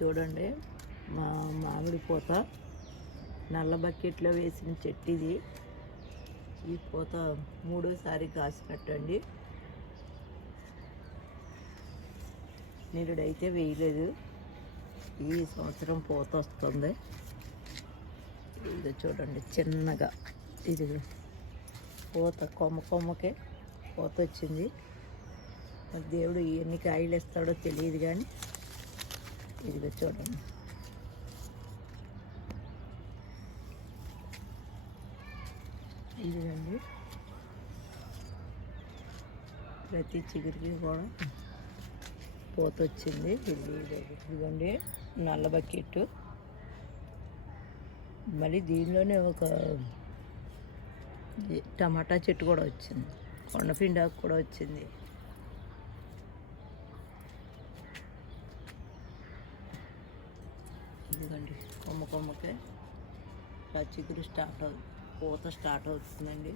చూడండి మా మామిడి పూత నల్ల బకెట్లో వేసిన చెట్టు ఇది. ఈ పూత మూడోసారి కాసినట్టండి. నిరుడైతే వేయలేదు. ఈ సంవత్సరం పూత వస్తుంది. ఇది చూడండి చిన్నగా, ఇది పూత కొమ్మకే పూత వచ్చింది. మరి దేవుడు ఎన్ని కాయలు ఇస్తాడో తెలియదు, కానీ ఇదిగో చూడండి. ఇదిగండి ప్రతి చిగురికి కూడా పూత వచ్చింది. ఇదిగోండి నల్ల బకెట్. మళ్ళీ దీనిలోనే ఒక టమాటా చెట్టు కూడా వచ్చింది, కొండపిండాకు కూడా వచ్చింది. ఇదిగోండి కొమ్మకే చిగురు స్టార్ట్ అవుతుంది, పూత స్టార్ట్ అవుతుందండి.